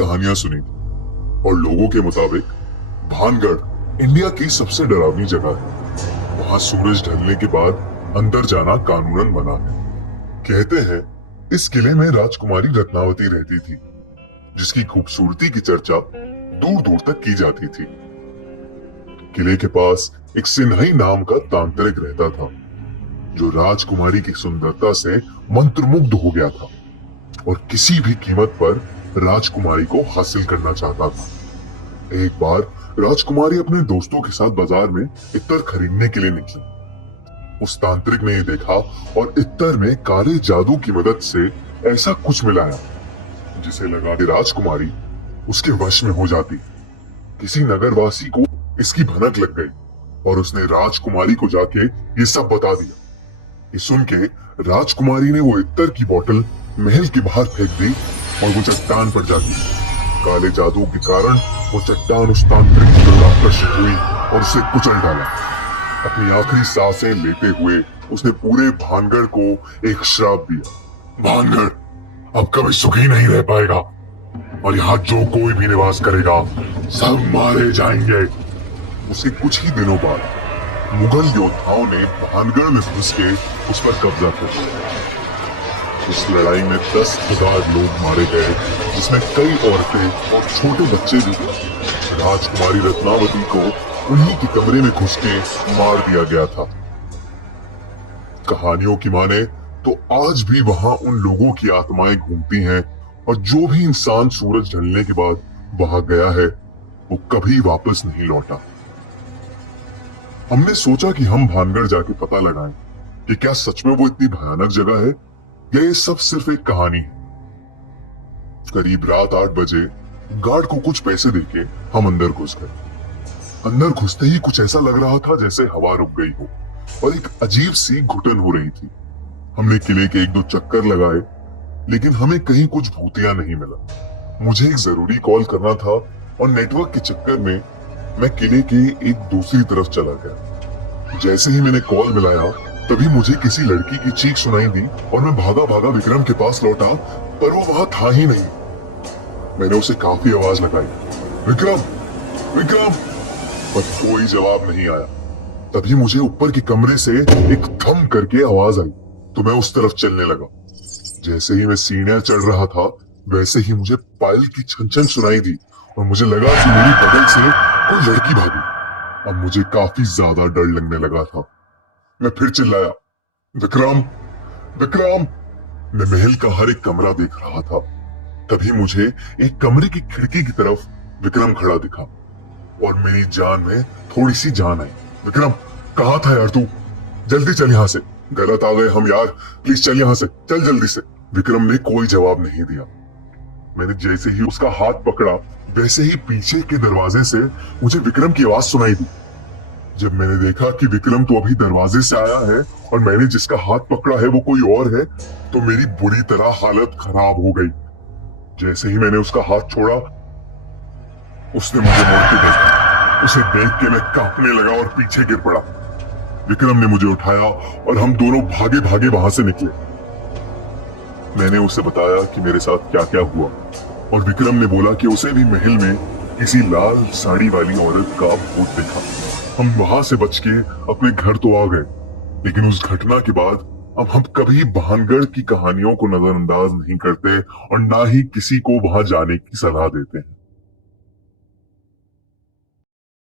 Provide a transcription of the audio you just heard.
कहानियां सुनी थी और लोगों के मुताबिक भानगढ़ इंडिया की सबसे डरावनी जगह है। वहां सूरज ढलने के बाद अंदर जाना कानूनन मना है। कहते हैं इस किले में राजकुमारी रत्नावती रहती थी, जिसकी खूबसूरती की चर्चा दूर दूर तक की जाती थी। किले के पास एक सिन्हई नाम का तांत्रिक रहता था, जो राजकुमारी की सुंदरता से मंत्रमुग्ध हो गया था और किसी भी कीमत पर राजकुमारी को हासिल करना चाहता था। एक बार राजकुमारी अपने दोस्तों के साथ बाजार में इत्र खरीदने के लिए निकली। उस तांत्रिक ने ये देखा और इत्र में काले जादू की मदद से ऐसा कुछ मिलाया जिसे लगा कि राजकुमारी उसके वश में हो जाती। किसी नगरवासी को इसकी भनक लग गई और उसने राजकुमारी को जाके ये सब बता दिया। ये सुन के राजकुमारी ने वो इत्र की बोतल महल के बाहर फेंक दी और वो चट्टान पर जाती। काले जादू के कारण वो चट्टान उस तांत्रिक की तरफ आकर्षित हुई और उसे कुचल डाला। अपनी आखिरी सांसें लेते हुए उसने पूरे भानगढ़ को एक श्राप दिया। भानगढ़ अब कभी सुखी नहीं रह पाएगा और यहाँ जो कोई भी निवास करेगा सब मारे जाएंगे। उसके कुछ ही दिनों बाद मुगल योद्धाओं ने भानगढ़ में घुस के उस पर कब्जा कर लिया। इस लड़ाई में 10,000 लोग मारे गए, जिसमें कई औरतें और छोटे बच्चे भी थे। राजकुमारी रत्नावती को उन्हीं के कमरे में घुस के मार दिया गया था। कहानियों की माने तो आज भी वहां उन लोगों की आत्माएं घूमती हैं और जो भी इंसान सूरज ढलने के बाद वहां गया है वो कभी वापस नहीं लौटा। हमने सोचा कि हम भानगढ़ जाके पता लगाएं कि क्या सच में वो इतनी भयानक जगह है या ये सब सिर्फ एक कहानी है। करीब रात 8 बजे गार्ड को कुछ पैसे देके हम अंदर घुस गए। अंदर घुसते ही कुछ ऐसा लग रहा था जैसे हवा रुक गई हो और एक अजीब सी घुटन हो रही थी। हमने किले के 1-2 चक्कर लगाए, लेकिन हमें कहीं कुछ भूतिया नहीं मिला। मुझे एक जरूरी कॉल करना था और नेटवर्क के चक्कर में मैं किले के एक दूसरी तरफ चला गया। जैसे ही मैंने कॉल मिलाया तभी मुझे किसी लड़की की चीख सुनाई दी और मैं भागा भागा विक्रम के पास लौटा, पर वो वहां था ही नहीं। मैंने उसे काफी आवाज लगाई, विक्रम विक्रम, पर कोई जवाब नहीं आया। तभी मुझे ऊपर के कमरे से एक थम करके आवाज आई तो मैं उस तरफ चलने लगा। जैसे ही मैं सीढ़ियां चढ़ रहा था वैसे ही मुझे पायल की छन-छन सुनाई दी और मुझे लगा कि मेरी बगल से कोई लड़की भागी। अब मुझे काफी ज्यादा डर लगने लगा था। मैं फिर चिल्लाया, विक्रम विक्रम। मैं महल का हर एक कमरा देख रहा था। तभी मुझे एक कमरे की खिड़की की तरफ विक्रम खड़ा दिखा और मेरी जान में थोड़ी सी जान आई। विक्रम, कहाँ था यार तू? जल्दी चल यहाँ से, गलत आ गए हम यार, प्लीज चल यहाँ से, चल जल्दी से। विक्रम ने कोई जवाब नहीं दिया। मैंने जैसे ही उसका हाथ पकड़ा वैसे ही पीछे के दरवाजे से मुझे विक्रम की आवाज सुनाई दी। जब मैंने देखा कि विक्रम तो अभी दरवाजे से आया है और मैंने जिसका हाथ पकड़ा है वो कोई और है, तो मेरी बुरी तरह हालत खराब हो गई। जैसे ही मैंने उसका हाथ छोड़ा उसने मुझे मोड़ के देखा। उसे देख के मैं कांपने लगा और पीछे गिर पड़ा। विक्रम ने मुझे उठाया और हम दोनों भागे भागे वहां से निकले। मैंने उसे बताया कि मेरे साथ क्या क्या हुआ और विक्रम ने बोला कि उसे भी महल में किसी लाल साड़ी वाली औरत का भूत देखा। हम वहां से बच के अपने घर तो आ गए, लेकिन उस घटना के बाद अब हम कभी भानगढ़ की कहानियों को नजरअंदाज नहीं करते और ना ही किसी को वहां जाने की सलाह देते हैं।